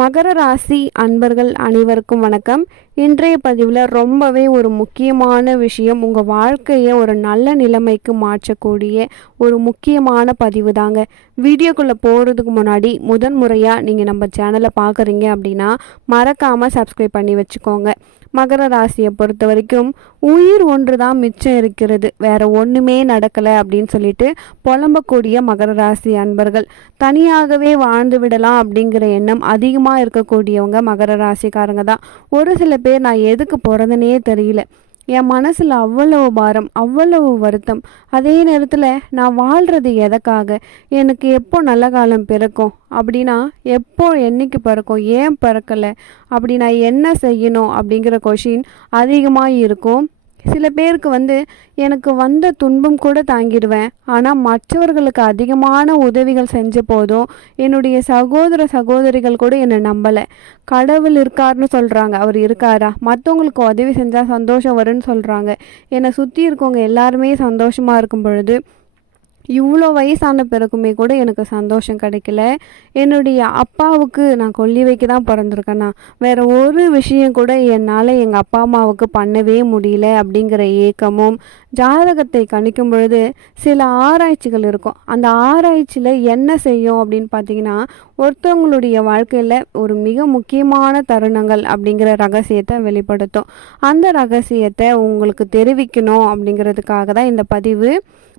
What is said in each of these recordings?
மகர ராசி அன்பர்கள் அனைவருக்கும் வணக்கம். இன்றைய பதிவில் ரொம்பவே ஒரு முக்கியமான விஷயம் உங்கள் வாழ்க்கையை ஒரு நல்ல நிலைமைக்கு மாற்றக்கூடிய ஒரு முக்கியமான பதிவு தாங்க. வீடியோக்குள்ளே போகிறதுக்கு முன்னாடி முதன் முறையாக நீங்கள் நம்ம சேனலை பார்க்குறீங்க அப்படின்னா மறக்காமல் சப்ஸ்கிரைப் பண்ணி வச்சுக்கோங்க. மகர ராசியை பொறுத்த வரைக்கும் உயிர் ஒன்று தான் மிச்சம் இருக்கிறது. வேற ஒன்றுமே நடக்கலை அப்படின்னு சொல்லிட்டு புலம்பக்கூடிய மகர ராசி அன்பர்கள் தனியாகவே வாழ்ந்து விடலாம் அப்படிங்கிற எண்ணம் அதிகமாக இருக்கக்கூடியவங்க மகர ராசிக்காரங்க தான். ஒரு சில பேர் நான் எதுக்கு பிறந்தனே தெரியல. என் மனசில் அவ்வளவு பாரம் அவ்வளவு வருத்தம். அதே நேரத்தில் நான் வாழ்கிறது எதற்காக? எனக்கு எப்போ நல்ல காலம் பிறக்கும்? அப்படின்னா எப்போ என்னைக்கு பிறக்கும்? ஏன் பிறக்கலை? அப்படி நான் என்ன செய்யணும்? அப்படிங்கிற கொஷின் அதிகமாக இருக்கும். சில பேருக்கு வந்து எனக்கு வந்த துன்பம் கூட தாங்கிடுவேன். ஆனால் மற்றவர்களுக்கு அதிகமான உதவிகள் செஞ்ச போதும் என்னுடைய சகோதர சகோதரிகள் கூட என்னை நம்பலை. கடவுள் இருக்காருன்னு சொல்கிறாங்க அவர் இருக்காரா? மற்றவங்களுக்கு உதவி செஞ்சால் சந்தோஷம் வரும்னு சொல்கிறாங்க என்னை சுற்றி இருக்கவங்க எல்லாருமே சந்தோஷமாக இருக்கும் பொழுது இவ்வளோ வயசான பிறகுமே கூட எனக்கு சந்தோஷம் கிடைக்கல. என்னுடைய அப்பாவுக்கு நான் கொல்லி வைக்க தான் பிறந்திருக்கேன்னா வேற ஒரு விஷயம் கூட என்னால் எங்கள் அப்பா அம்மாவுக்கு பண்ணவே முடியல அப்படிங்கிற ஏக்கமும் ஜாதகத்தை கணிக்கும் பொழுது சில ஆராய்ச்சிகள் இருக்கும். அந்த ஆராய்ச்சியில் என்ன செய்யும் அப்படின்னு பார்த்தீங்கன்னா ஒருத்தவங்களுடைய வாழ்க்கையில் ஒரு மிக முக்கியமான தருணங்கள் அப்படிங்கிற ரகசியத்தை வெளிப்படுத்தும். அந்த ரகசியத்தை உங்களுக்கு தெரிவிக்கணும் அப்படிங்கிறதுக்காக தான் இந்த பதிவு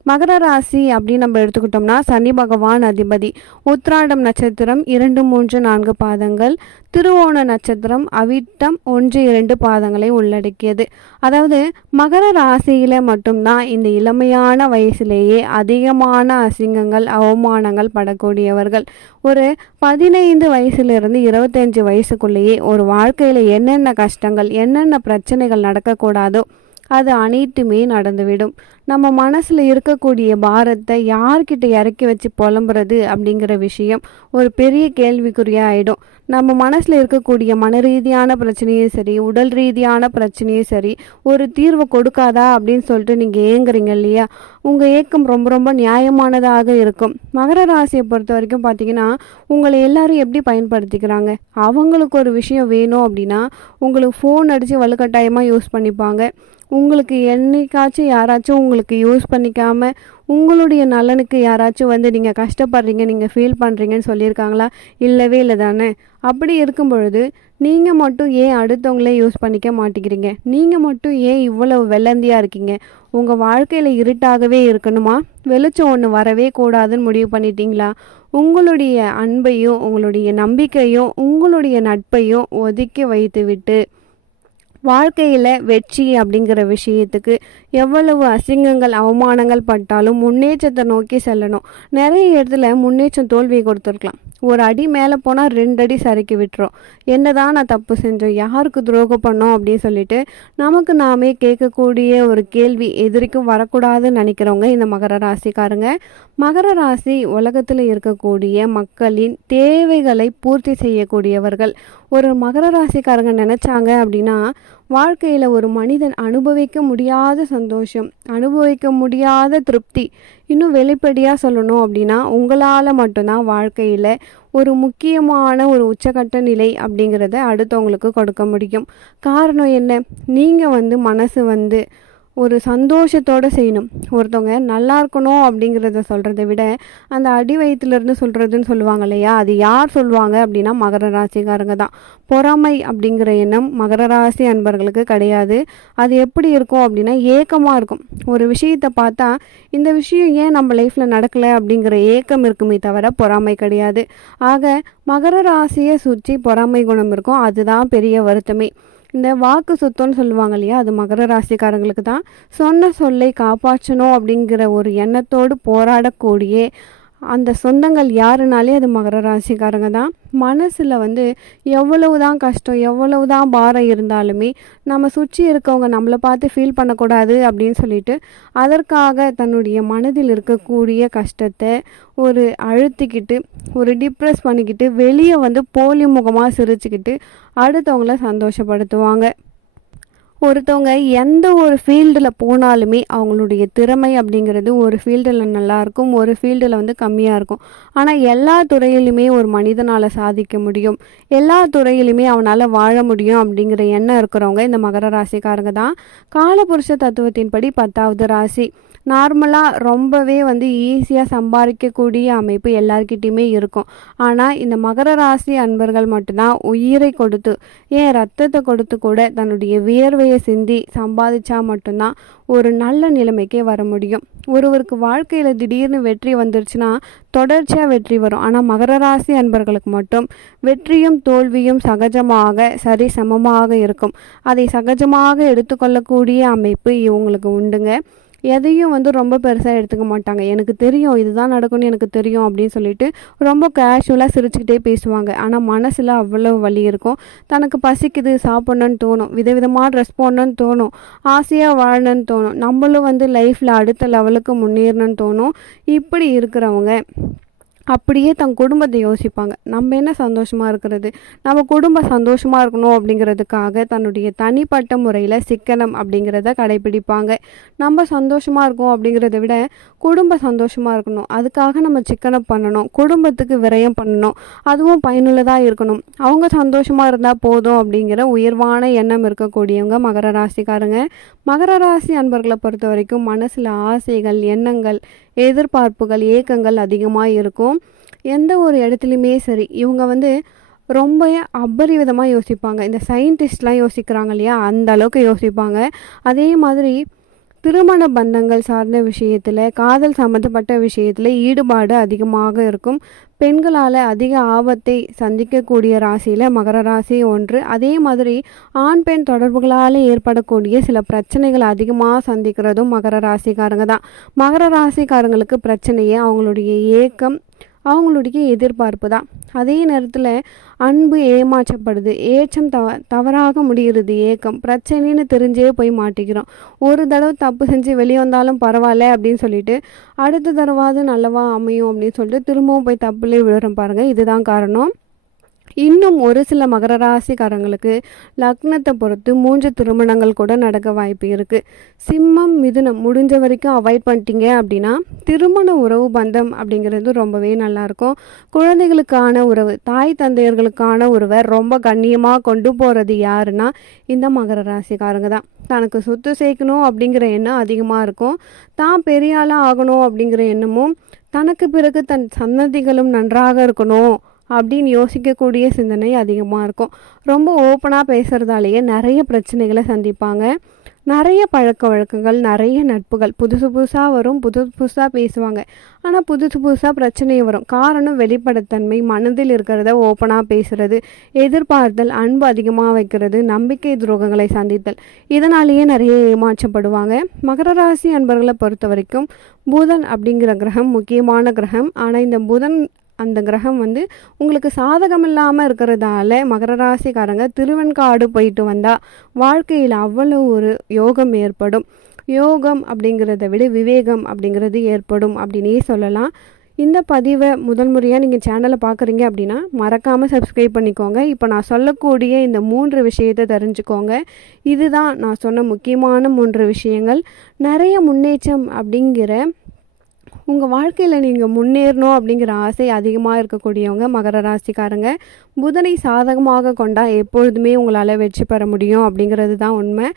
மகர ராசி அப்படின்னு நம்ம எடுத்துக்கிட்டோம்னா சனி பகவான் அதிபதி. உத்ராடம் நட்சத்திரம் இரண்டு மூன்று நான்கு பாதங்கள். திருவோண நட்சத்திரம் அவிட்டம் ஒன்று இரண்டு பாதங்களை உள்ளடக்கியது. அதாவது மகர ராசியில மட்டும்தான் இந்த இளமையான வயசிலேயே அதிகமான அசிங்கங்கள் அவமானங்கள் படக்கூடியவர்கள். ஒரு பதினைந்து வயசுலேருந்து இருபத்தஞ்சு வயசுக்குள்ளேயே ஒரு வாழ்க்கையில் என்னென்ன கஷ்டங்கள் என்னென்ன பிரச்சனைகள் நடக்கக்கூடாதோ அது அனைத்துமே நடந்துவிடும். நம்ம மனசில் இருக்கக்கூடிய பாரத்தை யார்கிட்ட இறக்கி வச்சு புலம்புறது அப்படிங்கிற விஷயம் ஒரு பெரிய கேள்விக்குறியாக ஆகிடும் நம்ம மனசில் இருக்கக்கூடிய மன ரீதியான பிரச்சனையும் சரி உடல் ரீதியான பிரச்சனையும் சரி ஒரு தீர்வு கொடுக்காதா அப்படின்னு சொல்லிட்டு நீங்கள் ஏங்குறீங்க இல்லையா? உங்கள் ஏக்கம் ரொம்ப ரொம்ப நியாயமானதாக இருக்கும். மகர ராசியை பொறுத்த வரைக்கும் பார்த்தீங்கன்னா உங்களை எல்லாரும் எப்படி பயன்படுத்திக்கிறாங்க? அவங்களுக்கு ஒரு விஷயம் வேணும் அப்படின்னா உங்களுக்கு ஃபோன் அடித்து வலுக்கட்டாயமாக யூஸ் பண்ணிப்பாங்க. உங்களுக்கு என்னைக்காச்சும் யாராச்சும் உங்களுக்கு யூஸ் பண்ணிக்காமல் உங்களுடைய நலனுக்கு யாராச்சும் வந்து நீங்கள் கஷ்டப்படுறீங்க நீங்கள் ஃபீல் பண்ணுறீங்கன்னு சொல்லியிருக்காங்களா? இல்லவே இல்லை தானே. அப்படி இருக்கும் பொழுது நீங்கள் மட்டும் ஏன் அடுத்தவங்களே யூஸ் பண்ணிக்க மாட்டேங்கிறீங்க? நீங்கள் மட்டும் ஏன் இவ்வளவு வெள்ளந்தியாக இருக்கீங்க? உங்கள் வாழ்க்கையில் இருட்டாகவே இருக்கணுமா? வெளிச்சம் ஒன்று வரவே கூடாதுன்னு முடிவு பண்ணிட்டீங்களா? உங்களுடைய அன்பையும் உங்களுடைய நம்பிக்கையும் உங்களுடைய நட்பையும் ஒதுக்கி வைத்து விட்டு வாழ்க்கையில் வெற்றி அப்படிங்கிற விஷயத்துக்கு எவ்வளவு அசிங்கங்கள் அவமானங்கள் பட்டாலும் முன்னேற்றத்தை நோக்கி செல்லணும். நிறைய இடத்துல முன்னேற்றம் தோல்வியை கொடுத்துருக்கலாம். ஒரு அடி மேலே போனால் ரெண்டு அடி சறுக்கி விட்டுரும். என்னதான் நான் தப்பு செஞ்சோம்? யாருக்கு துரோகம் பண்ணோம்? அப்படின்னு சொல்லிட்டு நமக்கு நாமே கேட்கக்கூடிய ஒரு கேள்வி எதிரிக்கும் வரக்கூடாதுன்னு நினைக்கிறவங்க இந்த மகர ராசிக்காரங்க. மகர ராசி உலகத்தில் இருக்கக்கூடிய மக்களின் தேவைகளை பூர்த்தி செய்யக்கூடியவர்கள். ஒரு மகர ராசிக்காரங்க நினச்சாங்க அப்படின்னா வாழ்க்கையில் ஒரு மனிதன் அனுபவிக்க முடியாத சந்தோஷம் அனுபவிக்க முடியாத திருப்தி இன்னும் வெளிப்படையாக சொல்லணும் அப்படின்னா உங்களால் மட்டும்தான் வாழ்க்கையில் ஒரு முக்கியமான ஒரு உச்சகட்ட நிலை அப்படிங்கிறத அடுத்தவங்களுக்கு கொடுக்க முடியும். காரணம் என்ன? நீங்கள் வந்து மனசு வந்து ஒரு சந்தோஷத்தோடு செய்யணும். ஒருத்தவங்க நல்லா இருக்கணும் அப்படிங்கிறத சொல்கிறத விட அந்த அடி வயிற்றுலேருந்து சொல்கிறதுன்னு சொல்லுவாங்க இல்லையா? அது யார் சொல்லுவாங்க அப்படின்னா மகர ராசிக்காரங்க தான். பொறாமை அப்படிங்கிற எண்ணம் மகர ராசி அன்பர்களுக்கு கிடையாது. அது எப்படி இருக்கும் அப்படின்னா ஏக்கமாக இருக்கும். ஒரு விஷயத்தை பார்த்தா இந்த விஷயம் ஏன் நம்ம லைஃப்பில் நடக்கலை அப்படிங்கிற ஏக்கம் இருக்குமே தவிர பொறாமை கிடையாது. ஆக மகர ராசியை சுற்றி பொறாமை குணம் இருக்கும். அதுதான் பெரிய வருத்தமே. இந்த வாக்கு சுத்தம்னு சொல்லுவாங்க இல்லையா அது மகர ராசிக்காரங்களுக்கு தான். சொன்ன சொல்லை காப்பாற்றணும் அப்படிங்கிற ஒரு எண்ணத்தோடு போராடக்கூடிய அந்த சொந்தங்கள் யாருனாலே அது மகர ராசிக்காரங்க தான். மனசில் வந்து எவ்வளவு தான் கஷ்டம் எவ்வளவு தான் பாரம் இருந்தாலுமே நம்ம சுற்றி இருக்கவங்க நம்மளை பார்த்து ஃபீல் பண்ணக்கூடாது அப்படின்னு சொல்லிட்டு அதற்காக தன்னுடைய மனதில் இருக்கக்கூடிய கஷ்டத்தை ஒரு அழுத்திக்கிட்டு ஒரு டிப்ரெஸ் பண்ணிக்கிட்டு வெளியே வந்து போலி முகமாக சிரிச்சுக்கிட்டு அடுத்தவங்கள சந்தோஷப்படுத்துவாங்க. ஒருத்தவங்க எந்த ஒரு ஃபீல்டில் போனாலுமே அவங்களுடைய திறமை அப்படிங்கிறது ஒரு ஃபீல்டில் நல்லாயிருக்கும் ஒரு ஃபீல்டில் வந்து கம்மியாக இருக்கும். ஆனால் எல்லா துறையிலுமே ஒரு மனிதனால் சாதிக்க முடியும். எல்லா துறையிலுமே அவனால் வாழ முடியும் அப்படிங்கிற எண்ணம் இருக்கிறவங்க இந்த மகர ராசிக்காரங்க தான். காலபுருஷ தத்துவத்தின்படி பத்தாவது ராசி. நார்மலாக ரொம்பவே வந்து ஈஸியாக சம்பாதிக்கக்கூடிய அமைப்பு எல்லார்கிட்டேயுமே இருக்கும். ஆனால் இந்த மகர ராசி அன்பர்கள் மட்டும்தான் உயிரை கொடுத்து ஏன் ரத்தத்தை கொடுத்து கூட தன்னுடைய வியர்வை வியர்வையை சிந்தி சம்பாதிச்சா மட்டும்தான் ஒரு நல்ல நிலைமைக்கே வர முடியும். ஒருவருக்கு வாழ்க்கையில் திடீர்னு வெற்றி வந்துருச்சுன்னா தொடர்ச்சியாக வெற்றி வரும். ஆனால் மகர ராசி அன்பர்களுக்கு மட்டும் வெற்றியும் தோல்வியும் சகஜமாக சரி சமமாக இருக்கும். அதை சகஜமாக எடுத்துக்கொள்ளக்கூடிய அமைப்பு இவங்களுக்கு உண்டுங்க. எதையும் வந்து ரொம்ப பெருசாக எடுத்துக்க மாட்டாங்க. எனக்கு தெரியும் இதுதான் நடக்கும்னு எனக்கு தெரியும் அப்படின்னு சொல்லிட்டு ரொம்ப கேஷுவலாக சிரிச்சுக்கிட்டே பேசுவாங்க. ஆனால் மனசில் அவ்வளோ வலி இருக்கும். தனக்கு பசிக்குது சாப்பிட்ணுன்னு தோணும். விதவிதமாக ட்ரெஸ் போடணுன்னு தோணும். ஆசையாக வாழணும்னு தோணும். நம்மளும் வந்து லைஃப்பில் அடுத்த லெவலுக்கு முன்னேறணும்னு தோணும். இப்படி இருக்கிறவங்க அப்படியே தன் குடும்பத்தை யோசிப்பாங்க. நம்ம என்ன சந்தோஷமாக இருக்கிறது? நம்ம குடும்பம் சந்தோஷமாக இருக்கணும் அப்படிங்கிறதுக்காக தன்னுடைய தனிப்பட்ட முறையில் சிக்கனம் அப்படிங்கிறத கடைபிடிப்பாங்க. நம்ம சந்தோஷமாக இருக்கோம் அப்படிங்கிறத விட குடும்பம் சந்தோஷமாக இருக்கணும். அதுக்காக நம்ம சிக்கனம் பண்ணணும். குடும்பத்துக்கு விரயம் பண்ணணும். அதுவும் பயனுள்ளதாக இருக்கணும். அவங்க சந்தோஷமாக இருந்தால் போதும் அப்படிங்கிற உயர்வான எண்ணம் இருக்கக்கூடியவங்க மகர ராசிக்காரங்க. மகர ராசி அன்பர்களை பொறுத்த வரைக்கும் மனசில் ஆசைகள் எண்ணங்கள் எதிர்பார்ப்புகள் ஏக்கங்கள் அதிகமாக இருக்கும். எந்த ஒரு இடத்துலையுமே சரி இவங்க வந்து ரொம்ப அபரிவிதமாக யோசிப்பாங்க. இந்த சயின்டிஸ்ட்லாம் யோசிக்கிறாங்க இல்லையா? அந்த அளவுக்கு யோசிப்பாங்க. அதே மாதிரி திருமண பந்தங்கள் சார்ந்த விஷயத்தில் காதல் சம்மந்தப்பட்ட விஷயத்தில் ஈடுபாடு அதிகமாக இருக்கும். பெண்களால் அதிக ஆபத்தை சந்திக்கக்கூடிய ராசியில் மகர ராசி ஒன்று. அதே மாதிரி ஆண் பெண் தொடர்புகளால் ஏற்படக்கூடிய சில பிரச்சனைகள் அதிகமாக சந்திக்கிறதும் மகர ராசிக்காரங்க தான். மகர ராசிக்காரங்களுக்கு பிரச்சனையை அவங்களுடைய ஏக்கம் அவங்களுடைய எதிர்பார்ப்பு தான். அதே நேரத்தில் அன்பு ஏமாற்றப்படுது. ஏச்சம் தவ தவறாக முடிகிறது ஏக்கம். பிரச்சனைன்னு தெரிஞ்சே போய் மாட்டிக்கிறோம். ஒரு தடவை தப்பு செஞ்சு வெளியே வந்தாலும் பரவாயில்ல அப்படின்னு சொல்லிட்டு அடுத்த தடவாவது நல்லவா அமையும் அப்படின்னு சொல்லிட்டு திரும்பவும் போய் தப்புலேயே விழுறோம் பாருங்கள் இதுதான் காரணம். இன்னும் ஒரு சில மகர ராசிக்காரங்களுக்கு லக்னத்தை பொறுத்து மூன்று திருமணங்கள் கூட நடக்க வாய்ப்பு இருக்குது சிம்மம் மிதுனம் முடிஞ்ச வரைக்கும் அவாய்ட் பண்ணிட்டீங்க அப்படின்னா திருமண உறவு பந்தம் அப்படிங்கிறது ரொம்பவே நல்லாயிருக்கும் குழந்தைகளுக்கான உறவு தாய் தந்தையர்களுக்கான உறவை ரொம்ப கண்ணியமாக கொண்டு போகிறது யாருன்னா இந்த மகர ராசிக்காரங்க தான். தனக்கு சொத்து சேர்க்கணும் அப்படிங்கிற எண்ணம் அதிகமாக இருக்கும். தான் பெரிய ஆளாக ஆகணும் அப்படிங்கிற எண்ணமும் தனக்கு பிறகு தன் சன்னதிகளும் நன்றாக இருக்கணும் அப்படின்னு யோசிக்கக்கூடிய சிந்தனை அதிகமாக இருக்கும். ரொம்ப ஓப்பனாக பேசுகிறதாலேயே நிறைய பிரச்சனைகளை சந்திப்பாங்க. நிறைய பழக்க வழக்கங்கள் நிறைய நட்புகள். புதுசு புதுசாக வரும் புதுசு புதுசாக பேசுவாங்க. ஆனால் புதுசு புதுசாக பிரச்சனையும் வரும். காரணம் வெளிப்படைத்தன்மை மனதில் இருக்கிறத ஓப்பனாக பேசுறது எதிர்பார்த்தல் அன்பு அதிகமாக வைக்கிறது நம்பிக்கை துரோகங்களை சந்தித்தல். இதனாலேயே நிறைய ஏமாற்றப்படுவாங்க. மகர ராசி அன்பர்களை பொறுத்த வரைக்கும் புதன் அப்படிங்கிற கிரகம் முக்கியமான கிரகம். ஆனால் இந்த புதன் அந்த கிரகம் வந்து உங்களுக்கு சாதகம் இல்லாமல் இருக்கிறதால மகர ராசிக்காரங்க திருவெண்காடு போயிட்டு வந்தால் வாழ்க்கையில் அவ்வளோ ஒரு யோகம் ஏற்படும். யோகம் அப்படிங்கிறத விட விவேகம் அப்படிங்கிறது ஏற்படும் அப்படின்னே சொல்லலாம். இந்த பதிவை முதல் முறையாக நீங்கள் சேனலை பார்க்குறீங்க அப்படின்னா மறக்காமல் சப்ஸ்கிரைப் பண்ணிக்கோங்க. இப்போ நான் சொல்லக்கூடிய இந்த மூன்று விஷயத்தை தெரிஞ்சுக்கோங்க. இதுதான் நான் சொன்ன முக்கியமான மூன்று விஷயங்கள். நிறைய முன்னேற்றம் அப்படிங்கிற உங்கள் வாழ்க்கையில் நீங்கள் முன்னேறணும் அப்படிங்கிற ஆசை அதிகமாக இருக்கக்கூடியவங்க மகர ராசிக்காரங்க புதனை சாதகமாக கொண்டால் எப்பொழுதுமே உங்களால் வெற்றி பெற முடியும் அப்படிங்கிறது தான் உண்மை.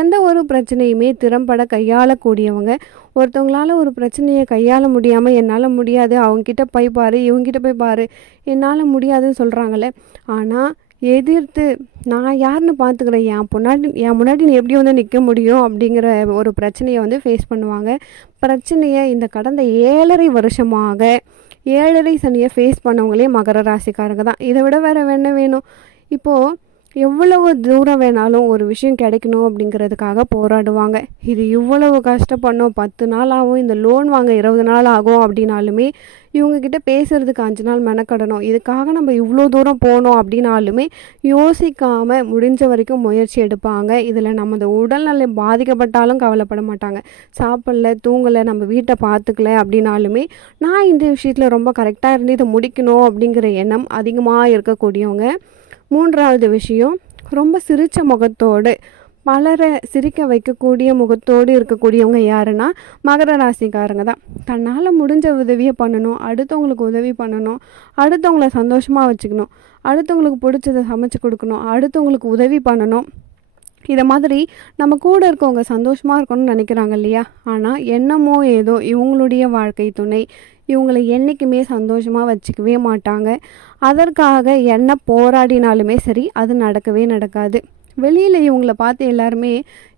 எந்த ஒரு பிரச்சனையுமே திறம்பட கையாளக்கூடியவங்க ஒருத்தவங்களால ஒரு பிரச்சனையை கையாள முடியாமல் என்னால் முடியாது. அவங்கக்கிட்ட போய் பாரு இவங்ககிட்ட போய் பாரு என்னால் முடியாதுன்னு சொல்கிறாங்களே ஆனால் எதிர்த்து நான் யாருன்னு பார்த்துக்கிறேன். என் முன்னாடி என் முன்னாடி நீ எப்படி வந்து நிற்க முடியும்? அப்படிங்கிற ஒரு பிரச்சனையை வந்து ஃபேஸ் பண்ணுவாங்க. பிரச்சனையை இந்த கடந்த ஏழரை வருஷமாக ஏழரை சனியை ஃபேஸ் பண்ணவங்களே மகர ராசிக்காரங்க தான். இதை விட வேறு என்ன வேணும்? இப்போது எவ்வளவு தூரம் வேணாலும் ஒரு விஷயம் கிடைக்கணும் அப்படிங்கிறதுக்காக போராடுவாங்க. இது இவ்வளவு கஷ்டப்படணும். பத்து நாள் ஆகும். இந்த லோன் வாங்க இருபது நாள் ஆகும் அப்படின்னாலுமே இவங்கக்கிட்ட பேசுகிறதுக்கு அஞ்சு நாள் மெனக்கடணும். இதுக்காக நம்ம இவ்வளோ தூரம் போனோம் அப்படின்னாலுமே யோசிக்காமல் முடிஞ்ச வரைக்கும் முயற்சி எடுப்பாங்க. இதில் நமது உடல்நிலை பாதிக்கப்பட்டாலும் கவலைப்பட மாட்டாங்க. சாப்பிடல தூங்கலை நம்ம வீட்டை பார்த்துக்கல அப்படின்னாலுமே நான் இந்த விஷயத்தில் ரொம்ப கரெக்டாக இருந்து இதை முடிக்கணும் அப்படிங்கிற எண்ணம் அதிகமாக இருக்கக்கூடியவங்க. மூன்றாவது விஷயம் ரொம்ப சிரித்த முகத்தோடு பலரை சிரிக்க வைக்கக்கூடிய முகத்தோடு இருக்கக்கூடியவங்க யாருன்னா மகர ராசிக்காரங்க தான். தன்னால் முடிஞ்ச உதவியை பண்ணணும் அடுத்தவங்களுக்கு உதவி பண்ணணும் அடுத்தவங்கள சந்தோஷமாக வச்சுக்கணும் அடுத்தவங்களுக்கு பிடிச்சதை சமைச்சு கொடுக்கணும் அடுத்தவங்களுக்கு உதவி பண்ணணும். இதை மாதிரி நம்ம கூட இருக்கவங்க சந்தோஷமாக இருக்கணும்னு நினைக்கிறாங்க இல்லையா? ஆனால் என்னமோ ஏதோ இவங்களுடைய வாழ்க்கை துணை இவங்களை என்றைக்குமே சந்தோஷமாக வச்சுக்கவே மாட்டாங்க. அதற்காக என்ன போராடினாலுமே சரி அது நடக்கவே நடக்காது. வெளியில் இவங்கள பார்த்து எல்லாருமே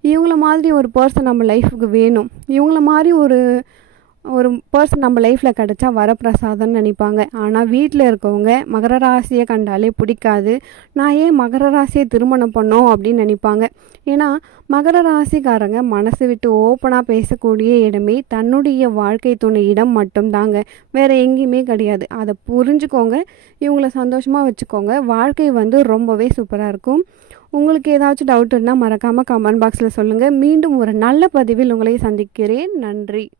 இவங்கள மாதிரி ஒரு பர்சன் நம்ம லைஃபுக்கு வேணும். இவங்கள மாதிரி ஒரு ஒரு பர்சன் நம்ம லைஃப்பில் கிடச்சா வரப்பிரசாதம்னு நினைப்பாங்க. ஆனால் வீட்டில் இருக்கவங்க மகர ராசியை கண்டாலே பிடிக்காது. நான் ஏன் மகர ராசியை திருமணம் பண்ணோம் அப்படின்னு நினைப்பாங்க. ஏன்னா மகர ராசிக்காரங்க மனசு விட்டு ஓப்பனாக பேசக்கூடிய இடமே தன்னுடைய வாழ்க்கை துணை இடம் மட்டும்தாங்க. வேறு எங்கேயுமே கிடையாது. அதை புரிஞ்சுக்கோங்க. இவங்களை சந்தோஷமாக வச்சுக்கோங்க. வாழ்க்கை வந்து ரொம்பவே சூப்பராக இருக்கும். உங்களுக்கு ஏதாச்சும் டவுட் இருந்தால் மறக்காமல் கமெண்ட் பாக்ஸில் சொல்லுங்கள் மீண்டும் ஒரு நல்ல பதிவில் உங்களை சந்திக்கிறேன். நன்றி.